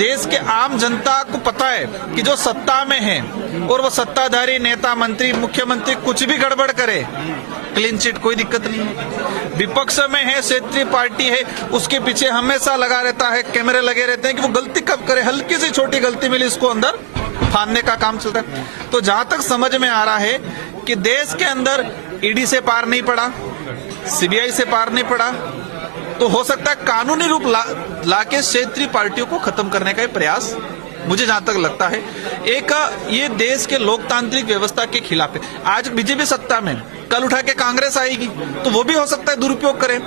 देश के आम जनता को पता है कि जो सत्ता में है और वो सत्ताधारी नेता, मंत्री, मुख्यमंत्री कुछ भी गड़बड़ करे, क्लीन चिट, कोई दिक्कत नहीं है। विपक्ष में है, क्षेत्रीय पार्टी है, उसके पीछे हमेशा लगा रहता है, कैमरे लगे रहते हैं कि वो गलती कब करे, हल्की सी छोटी गलती मिली इसको अंदर फाड़ने का काम चलता है। तो जहां तक समझ में आ रहा है कि देश के अंदर ईडी से पार नहीं पड़ा, सीबीआई से पार नहीं पड़ा, तो हो सकता है कानूनी रूप लाके क्षेत्रीय पार्टियों को खत्म करने का प्रयास, मुझे जहां तक लगता है, एक ये देश के लोकतांत्रिक व्यवस्था के खिलाफ है। आज बीजेपी सत्ता में, कल उठा के कांग्रेस आएगी तो वो भी हो सकता है दुरुपयोग करे।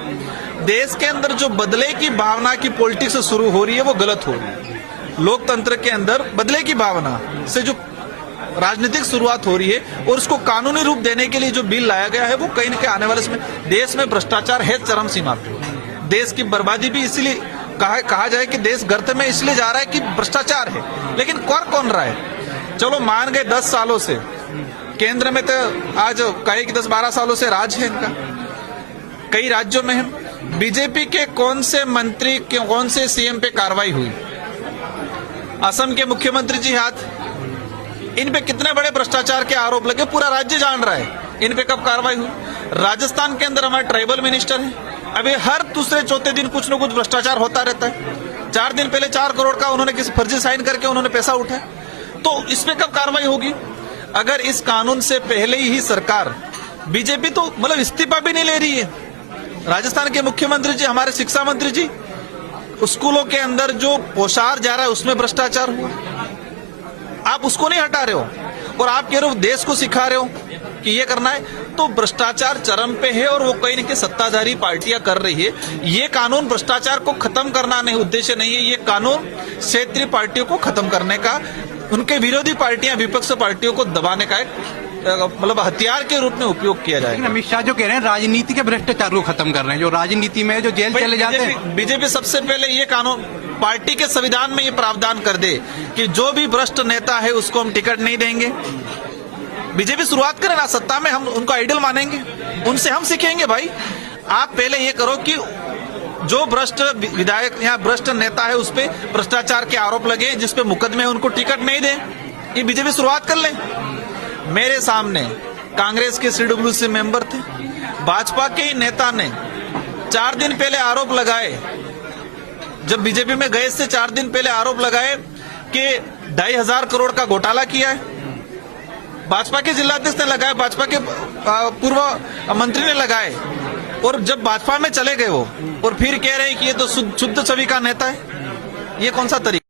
देश के अंदर जो बदले की भावना की पॉलिटिक्स शुरू हो रही है वो गलत हो रही है। लोकतंत्र के अंदर बदले की भावना से जो राजनीतिक शुरुआत हो रही है और उसको कानूनी रूप देने के लिए जो बिल लाया गया है वो कहीं न कहीं आने वाले समय देश में भ्रष्टाचार है चरम सीमा पे। देश की बर्बादी भी इसलिए कहा जाए कि देश गर्त में इसलिए जा रहा है कि भ्रष्टाचार है, लेकिन कर कौन रहा है? चलो मान गए 10 सालों से केंद्र में, तो आज कहे कि 10-12 सालों से राज है इनका, कई राज्यों में है। बीजेपी के कौन से मंत्री, कौन से सीएम पे कार्रवाई हुई? असम के मुख्यमंत्री जी हाथ, इन पे कितने बड़े भ्रष्टाचार के आरोप लगे, पूरा राज्य जान रहा है। इन पे कब कार्रवाई हुई? राजस्थान के अंदर हमारे ट्राइबल मिनिस्टर है, अभी हर दूसरे चौथे दिन कुछ न कुछ भ्रष्टाचार होता रहता है। 4 दिन पहले 4 करोड़ का उन्होंने किसी फर्जी साइन करके उन्होंने पैसा उठाया, तो इस पे कब कार्रवाई होगी? अगर इस कानून से पहले ही सरकार, बीजेपी तो मतलब इस्तीफा भी नहीं ले रही है। राजस्थान के मुख्यमंत्री जी, हमारे शिक्षा मंत्री जी, स्कूलों के अंदर जो पोशार जा रहा है उसमें भ्रष्टाचार हुआ, आप उसको नहीं हटा रहे हो और आप कह रहे हो देश को सिखा रहे हो कि ये करना है। तो भ्रष्टाचार चरम पे है और वो कहीं न कहीं सत्ताधारी पार्टियां कर रही है। ये कानून भ्रष्टाचार को खत्म करना नहीं, उद्देश्य नहीं है। ये कानून क्षेत्रीय पार्टियों को खत्म करने का, उनके विरोधी पार्टियां, विपक्ष पार्टियों को दबाने का एक मतलब हथियार के रूप में उपयोग किया जाएगा। अमित शाह जो कह रहे हैं राजनीति के भ्रष्टाचार को खत्म कर रहे हैं, जो राजनीति में जो जेल चले जाते हैं। बीजेपी सबसे पहले ये कानून पार्टी के संविधान में ये प्रावधान कर दे कि जो भी भ्रष्ट नेता है उसको हम टिकट नहीं देंगे। बीजेपी शुरुआत करे ना, सत्ता में हम उनको आइडल मानेंगे, उनसे हम सीखेंगे। भाई आप पहले ये करो कि जो भ्रष्ट विधायक या भ्रष्ट नेता है उस पे भ्रष्टाचार के आरोप लगे, जिस पे मुकदमे, उनको टिकट नहीं दे। ये बीजेपी शुरुआत कर ले। मेरे सामने कांग्रेस के सीडब्ल्यूसी मेंबर थे, भाजपा के ही नेता ने 4 दिन पहले आरोप लगाए, जब बीजेपी में गए से 4 दिन पहले आरोप लगाए कि 2,500 करोड़ का घोटाला किया है। भाजपा के जिलाध्यक्ष ने लगाए, भाजपा के पूर्व मंत्री ने लगाए, और जब भाजपा में चले गए वो, और फिर कह रहे हैं कि ये तो शुद्ध छवि का नेता है। ये कौन सा तरीका?